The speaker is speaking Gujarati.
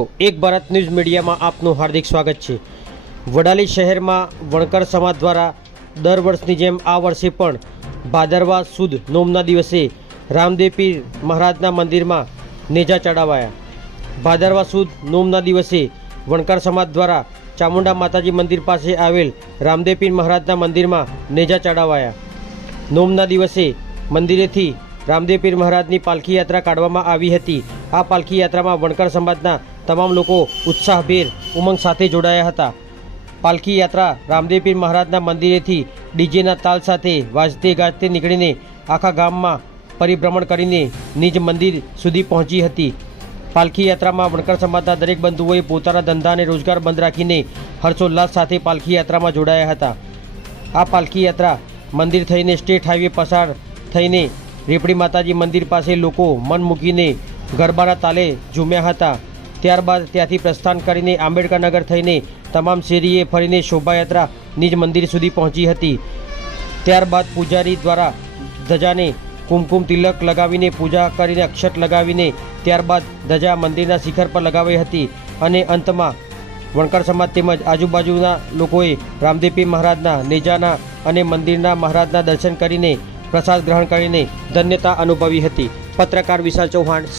મિત્રો, એક ભારત ન્યૂઝ મીડિયામાં આપનું હાર્દિક સ્વાગત છે। વડાલી શહેરમાં વણકર સમાજ દ્વારા દર વર્ષની જેમ આ વર્ષે પણ ભાદરવા સુદ નોમના દિવસે રામદેવ પીર મહારાજના મંદિરમાં નેજા ચડાવાયા। ભાદરવા સુદ નોમના દિવસે વણકર સમાજ દ્વારા ચામુંડા માતાજી મંદિર પાસે આવેલ રામદેવ પીર મહારાજના મંદિરમાં નેજા ચડાવાયા। નોમના દિવસે મંદિરેથી રામદેવ પીર મહારાજની પાલખી યાત્રા કાઢવામાં આવી હતી। આ પાલખી યાત્રામાં વણકર સમાજના તમામ લોકો ઉત્સાહભેર ઉમંગ સાથે જોડાયા હતા। પાલખી યાત્રા રામદેવ પીર મહારાજના મંદિરેથી ડીજેના તાલ સાથે વાજતે ગાજતે નીકળીને આખા ગામમાં પરિભ્રમણ કરીને નિજ મંદિર સુધી પહોંચી હતી। પાલખી યાત્રામાં વણકર સમાજના દરેક બંધુઓએ પોતાના ધંધા અને રોજગાર બંધ રાખીને હર્ષોલ્લાસ સાથે પાલખી યાત્રામાં જોડાયા હતા। આ પાલખી યાત્રા મંદિર થઈને સ્ટેટ હાઈવે પસાર થઈને રેપડી માતાજી મંદિર પાસે લોકો મન મૂકીને ગરબાના તાલે ઝૂમ્યા હતા। ત્યારબાદ ત્યાંથી પ્રસ્થાન કરીને આંબેડકરનગર થઈને તમામ શેરીએ ફરીને શોભાયાત્રા નિજ મંદિર સુધી પહોંચી હતી। ત્યારબાદ પૂજારી દ્વારા ધજાને કુમકુમ તિલક લગાવીને પૂજા કરીને અક્ષત લગાવીને ત્યારબાદ ધજા મંદિરના શિખર પર લગાવી હતી અને અંતમાં વણકર સમાજ તેમજ આજુબાજુના લોકોએ રામદેવ પીર મહારાજના નેજાના અને મંદિરના મહારાજના દર્શન કરીને પ્રસાદ ગ્રહણ કરીને ધન્યતા અનુભવી હતી। પત્રકાર વિશાલ ચૌહાણ।